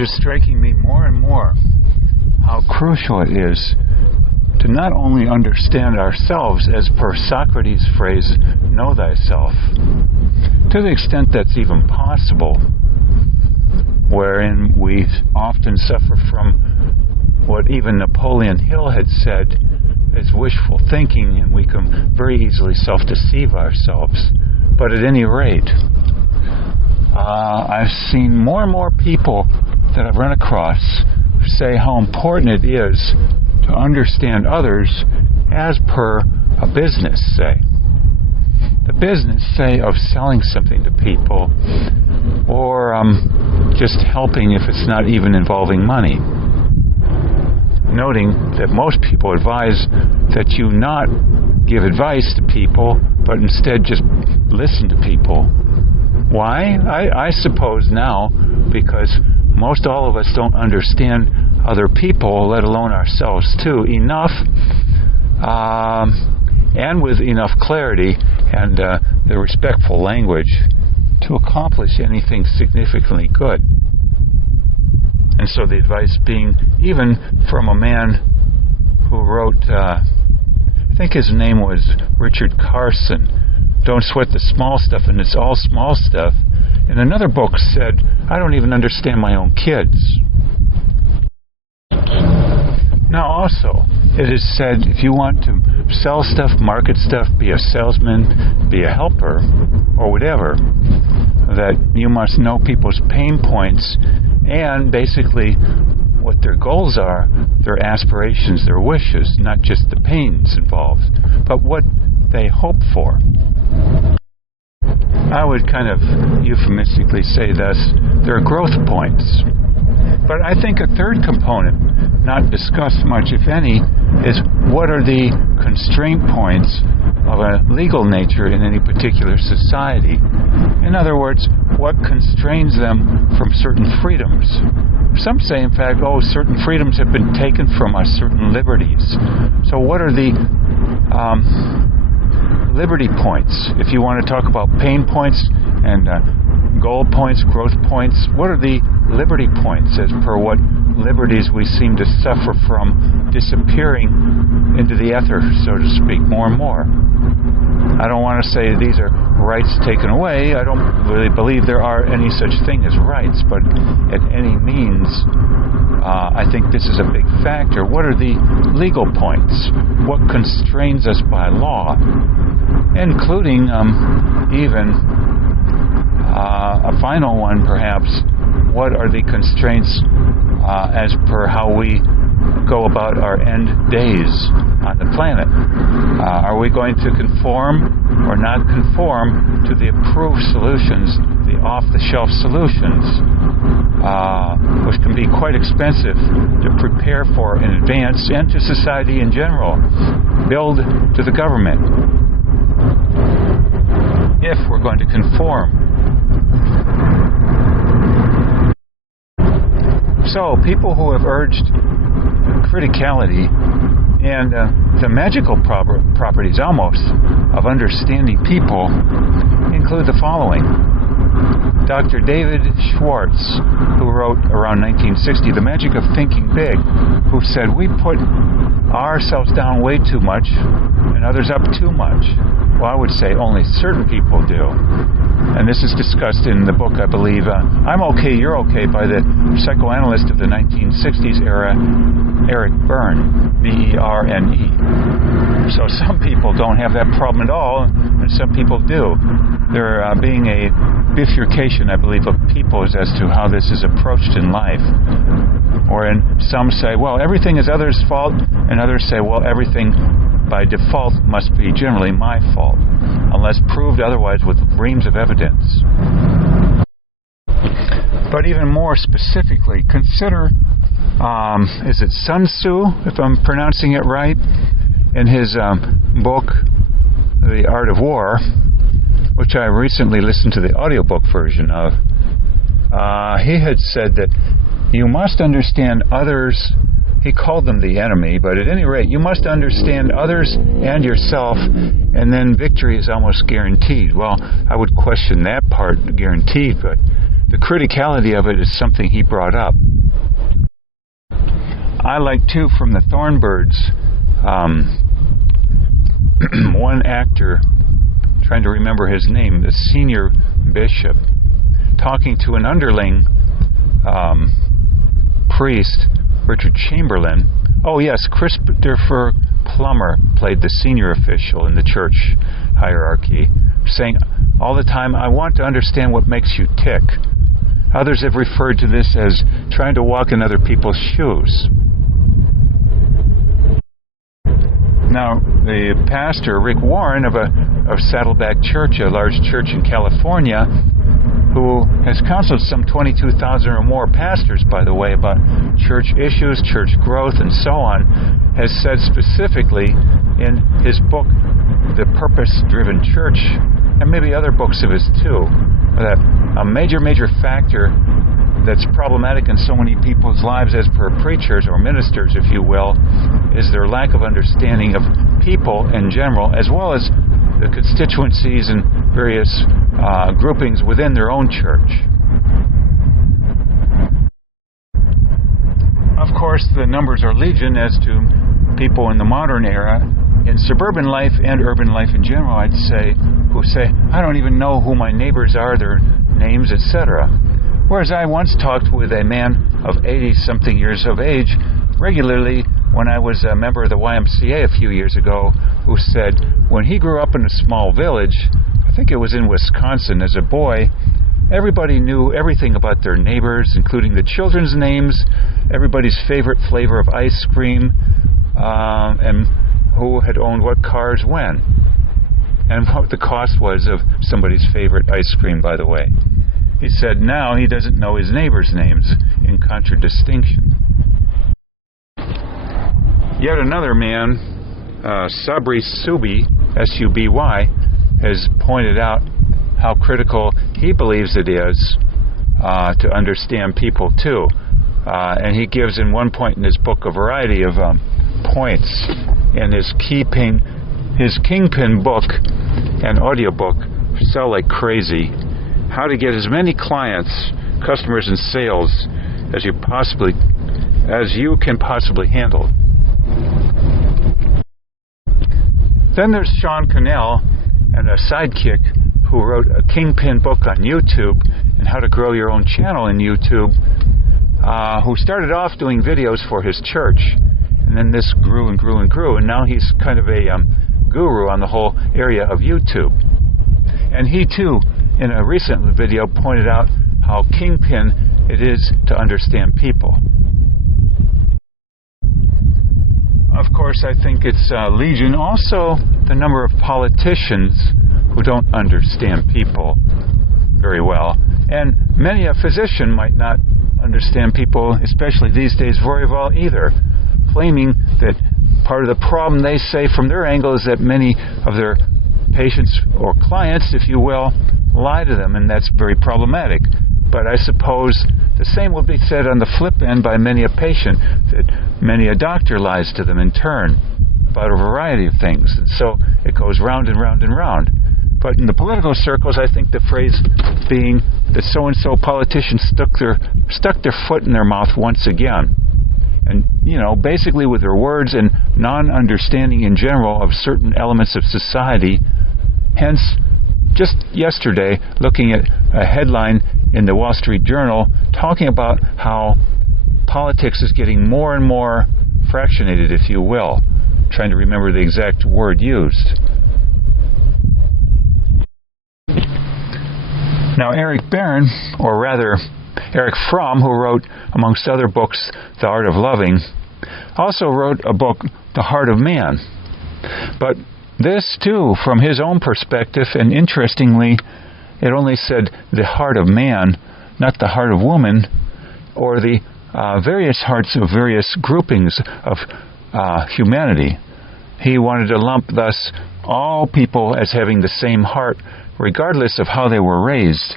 is striking me more and more how crucial it is to not only understand ourselves as per Socrates' phrase, know thyself, to the extent that's even possible, wherein we often suffer from what even Napoleon Hill had said is wishful thinking, and we can very easily self-deceive ourselves. But at any rate, I've seen more and more people that I've run across say how important it is to understand others as per a business, say. The business, say, of selling something to people, or just helping if it's not even involving money. Noting that most people advise that you not give advice to people, but instead just listen to people. Why? I suppose now because most all of us don't understand other people, let alone ourselves too, enough and with enough clarity and the respectful language to accomplish anything significantly good. And so the advice being, even from a man who wrote, I think his name was Richard Carson, Don't Sweat the Small Stuff, and it's all small stuff. In another book said, I don't even understand my own kids. Now also, it is said, if you want to sell stuff, market stuff, be a salesman, be a helper, or whatever, that you must know people's pain points and basically what their goals are, their aspirations, their wishes, not just the pains involved, but what they hope for. I would kind of euphemistically say thus, there are growth points. But I think a third component, not discussed much if any, is what are the constraint points of a legal nature in any particular society. In other words, what constrains them from certain freedoms. Some say, in fact, certain freedoms have been taken from us, certain liberties. So what are the liberty points? If you want to talk about pain points and goal points, growth points, what are the liberty points as per what liberties we seem to suffer from disappearing into the ether, so to speak, more and more? I don't want to say these are rights taken away. I don't really believe there are any such thing as rights, but at any means, I think this is a big factor. What are the legal points? What constrains us by law? Including even a final one, perhaps. What are the constraints as per how we go about our end days on the planet? Are we going to conform or not conform to the approved solutions, the off-the-shelf solutions, which can be quite expensive to prepare for in advance and to society in general, billed to the government, if we're going to conform. So, people who have urged criticality and the magical properties almost of understanding people include the following. Dr. David Schwartz, who wrote around 1960, The Magic of Thinking Big, who said we put ourselves down way too much and others up too much. Well, I would say only certain people do. And this is discussed in the book, I believe, I'm Okay, You're Okay, by the psychoanalyst of the 1960s era, Eric Berne, B-E-R-N-E. So some people don't have that problem at all, and some people do. There being a bifurcation, I believe, of peoples as to how this is approached in life. Wherein some say, well, everything is others' fault, and others say, well, everything by default must be generally my fault, unless proved otherwise with reams of evidence. But even more specifically, consider, is it Sun Tzu, if I'm pronouncing it right, in his book, The Art of War, which I recently listened to the audiobook version of. He had said that you must understand others. He called them the enemy, but at any rate, you must understand others and yourself, and then victory is almost guaranteed. Well, I would question that part, guaranteed, but the criticality of it is something he brought up. I like too from the Thornbirds, one actor, trying to remember his name, the senior bishop, talking to an underling priest, Richard Chamberlain. Oh yes, Christopher Plummer played the senior official in the church hierarchy, saying all the time, I want to understand what makes you tick. Others have referred to this as trying to walk in other people's shoes. Now, the pastor, Rick Warren, of Saddleback Church, a large church in California, who has counseled some 22,000 or more pastors, by the way, about church issues, church growth, and so on, has said specifically in his book, The Purpose-Driven Church, and maybe other books of his too, that a major factor that's problematic in so many people's lives as per preachers or ministers, if you will, is their lack of understanding of people in general, as well as the constituencies and various groupings within their own church. Of course, the numbers are legion as to people in the modern era, in suburban life and urban life in general, I'd say, who say, I don't even know who my neighbors are, their names, etc. Whereas I once talked with a man of 80-something years of age regularly when I was a member of the YMCA a few years ago, who said when he grew up in a small village, I think it was in Wisconsin, as a boy, everybody knew everything about their neighbors, including the children's names, everybody's favorite flavor of ice cream, and who had owned what cars when, and what the cost was of somebody's favorite ice cream, by the way. He said now he doesn't know his neighbors' names, in contradistinction. Yet another man, Sabri Suby, S-U-B-Y, has pointed out how critical he believes it is to understand people too. And he gives in one point in his book a variety of points in his Kingpin book and audiobook, Sell Like Crazy, how to get as many clients, customers, and sales as you can possibly handle. Then there's Sean Cannell and a sidekick who wrote a Kingpin book on YouTube and how to grow your own channel in YouTube, who started off doing videos for his church, and then this grew and grew and grew, and now he's kind of a guru on the whole area of YouTube. And he too, in a recent video, pointed out how Kingpin it is to understand people. Of course, I think it's legion. Also, the number of politicians who don't understand people very well. And many a physician might not understand people, especially these days, very well either, claiming that part of the problem, they say from their angle, is that many of their patients or clients, if you will, lie to them, and that's very problematic. But I suppose the same will be said on the flip end by many a patient, that many a doctor lies to them in turn about a variety of things. And so it goes round and round and round. But in the political circles, I think the phrase being that so-and-so politicians stuck their foot in their mouth once again. And, basically with their words and non-understanding in general of certain elements of society. Hence, just yesterday, looking at a headline in the Wall Street Journal talking about how politics is getting more and more fractionated, if you will. I'm trying to remember the exact word used. Now, Eric Barron, or rather Eric Fromm, who wrote, amongst other books, The Art of Loving, also wrote a book, The Heart of Man. But this, too, from his own perspective, and interestingly, it only said the heart of man, not the heart of woman, or the various hearts of various groupings of humanity. He wanted to lump, thus, all people as having the same heart, regardless of how they were raised,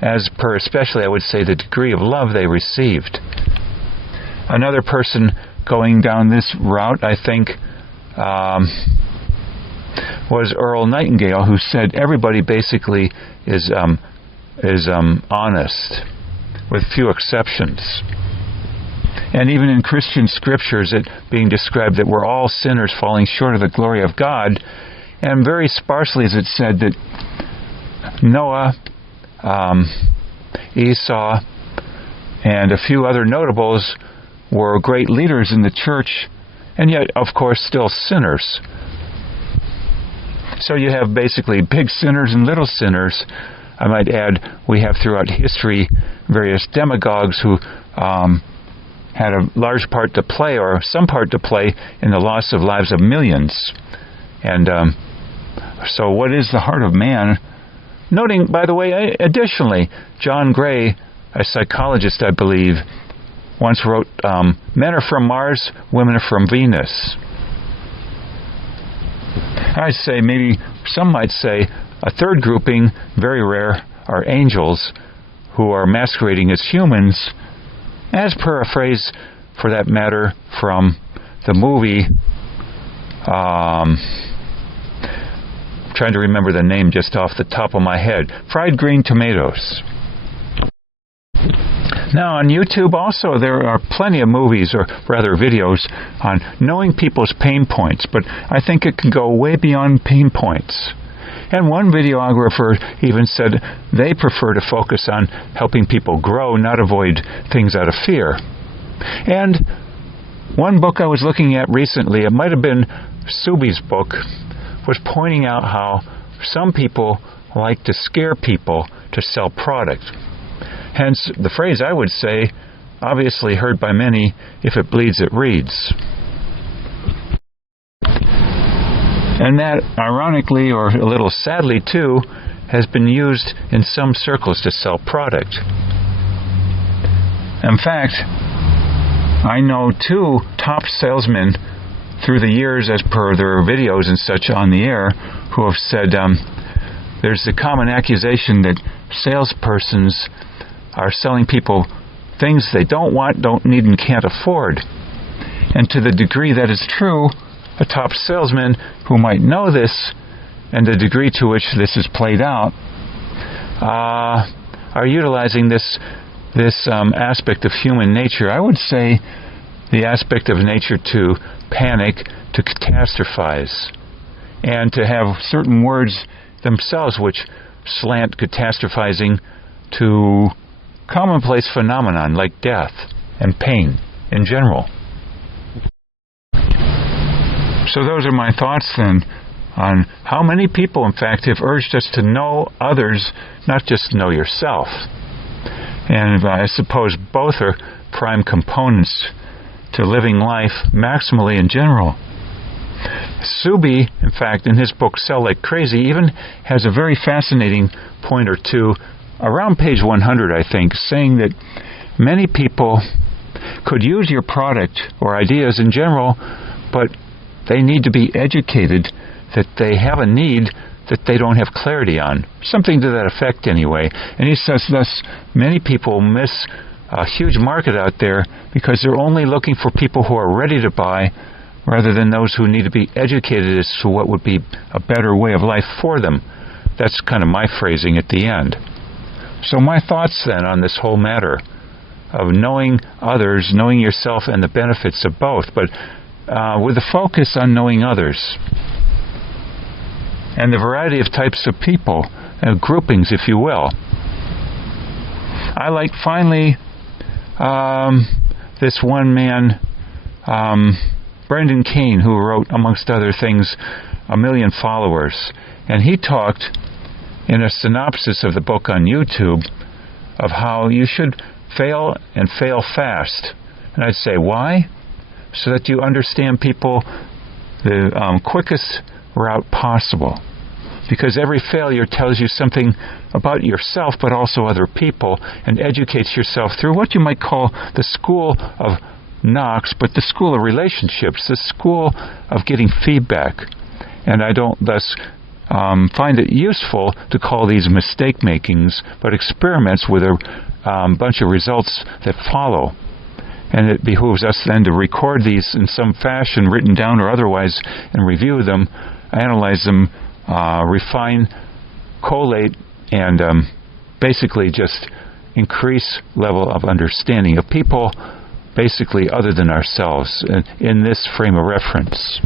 as per especially, I would say, the degree of love they received. Another person going down this route, I think, was Earl Nightingale, who said everybody basically is honest, with few exceptions. And even in Christian scriptures, it being described that we're all sinners falling short of the glory of God. And very sparsely is it said that Noah, Esau, and a few other notables were great leaders in the church, and yet, of course, still sinners. So you have basically big sinners and little sinners. I might add, we have throughout history various demagogues who had a large part to play, or some part to play, in the loss of lives of millions. And so what is the heart of man? Noting, by the way, additionally, John Gray, a psychologist, I believe, once wrote, men are from Mars, women are from Venus. I say, maybe some might say, a third grouping, very rare, are angels who are masquerading as humans, as per a phrase, for that matter, from the movie, trying to remember the name just off the top of my head, Fried Green Tomatoes. Now, on YouTube also, there are plenty of movies, or rather videos, on knowing people's pain points, but I think it can go way beyond pain points. And one videographer even said they prefer to focus on helping people grow, not avoid things out of fear. And one book I was looking at recently, it might have been Subi's book, was pointing out how some people like to scare people to sell product. Hence, the phrase, I would say, obviously heard by many, if it bleeds, it reads. And that, ironically, or a little sadly too, has been used in some circles to sell product. In fact, I know 2 top salesmen through the years, as per their videos and such on the air, who have said there's the common accusation that salespersons are selling people things they don't want, don't need, and can't afford. And to the degree that is true, a top salesman who might know this, and the degree to which this is played out, are utilizing this aspect of human nature. I would say the aspect of nature to panic, to catastrophize, and to have certain words themselves which slant catastrophizing to commonplace phenomenon like death and pain in general. So those are my thoughts then on how many people, in fact, have urged us to know others, not just know yourself. And I suppose both are prime components to living life maximally in general. Subi, in fact, in his book Sell Like Crazy, even has a very fascinating point or two around page 100, I think, saying that many people could use your product or ideas in general, but they need to be educated that they have a need that they don't have clarity on. Something to that effect anyway. And he says thus many people miss a huge market out there because they're only looking for people who are ready to buy rather than those who need to be educated as to what would be a better way of life for them. That's kind of my phrasing at the end. So my thoughts then on this whole matter of knowing others, knowing yourself, and the benefits of both, but with a focus on knowing others and the variety of types of people, groupings, if you will. I like, finally, this one man, Brendan Kane, who wrote, amongst other things, 1 Million Followers. And he talked in a synopsis of the book on YouTube of how you should fail and fail fast. And I'd say, why? So that you understand people the quickest route possible. Because every failure tells you something about yourself, but also other people, and educates yourself through what you might call the school of Knox, but the school of relationships, the school of getting feedback. And I don't thus find it useful to call these mistake makings, but experiments with a bunch of results that follow. And it behooves us then to record these in some fashion, written down or otherwise, and review them, analyze them, refine, collate, and basically just increase level of understanding of people, basically other than ourselves in this frame of reference.